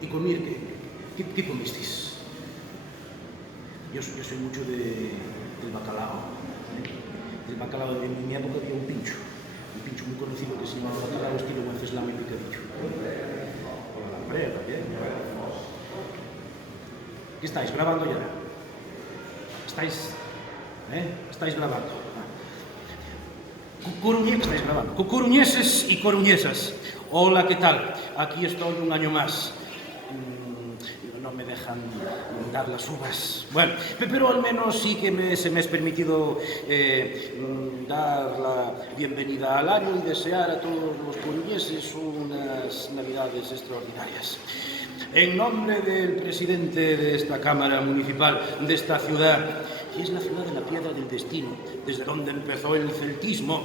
¿Y comer qué comisteis? Yo soy mucho del bacalao. Del bacalao de mi época había un pincho muy conocido que se llamaba bacalao estilo Wenceslao y picadillo. Con la lambrera también. ¿Qué estáis grabando ya? ¿Estáis grabando? Estáis grabando. Coruñeses y coruñesas. Hola, ¿qué tal? Aquí estoy un año más. No me dejan dar las uvas. Bueno, pero al menos sí que se me es permitido dar la bienvenida al año y desear a todos los coruñeses unas navidades extraordinarias. En nombre del presidente de esta Cámara Municipal, de esta ciudad, que es la ciudad de la piedra del destino, desde donde empezó el celtismo,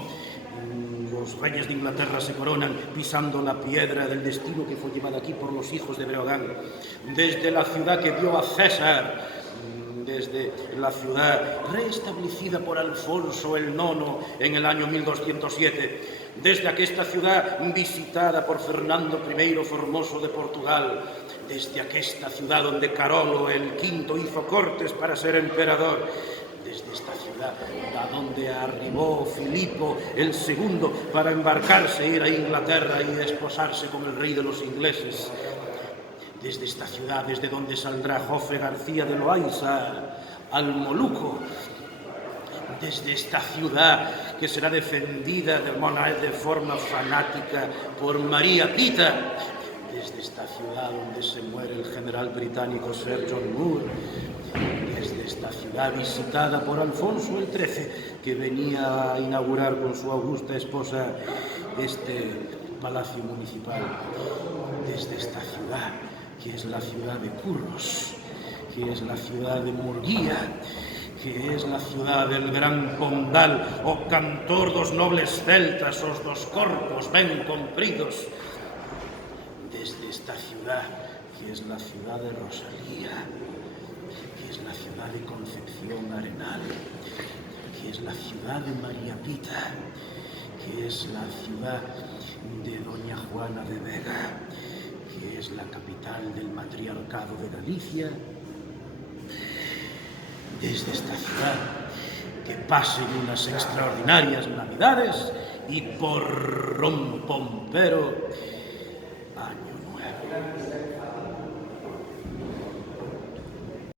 los reyes de Inglaterra se coronan pisando la piedra del destino que fue llevada aquí por los hijos de Breogán, desde la ciudad que dio a César, desde la ciudad restablecida por Alfonso el IX en el año 1207, desde aquesta ciudad visitada por Fernando I Formoso de Portugal, desde aquesta ciudad donde Carolo el V hizo cortes para ser emperador, desde esta ciudad a donde arribó Filipo el II para embarcarse, ir a Inglaterra y desposarse con el rey de los ingleses. Desde esta ciudad, desde donde saldrá Jofre García de Loaiza al Moluco. Desde esta ciudad que será defendida de forma fanática por María Pita. Desde esta ciudad donde se muere el general británico Sir John Moore. Desde esta ciudad visitada por Alfonso el XIII, que venía a inaugurar con su augusta esposa este palacio municipal. Desde esta ciudad, que es la ciudad de Curros, que es la ciudad de Murguía, que es la ciudad del gran Pondal, o cantor dos nobles celtas, os dos corpos ben compridos. Desde esta ciudad, que es la ciudad de Rosalía, que es la ciudad de Concepción Arenal, que es la ciudad de María Pita, que es la ciudad de Doña Juana de Vega, que es la capital del matriarcado de Galicia. Desde esta ciudad, que pasen unas extraordinarias navidades y por rompompero Año Nuevo.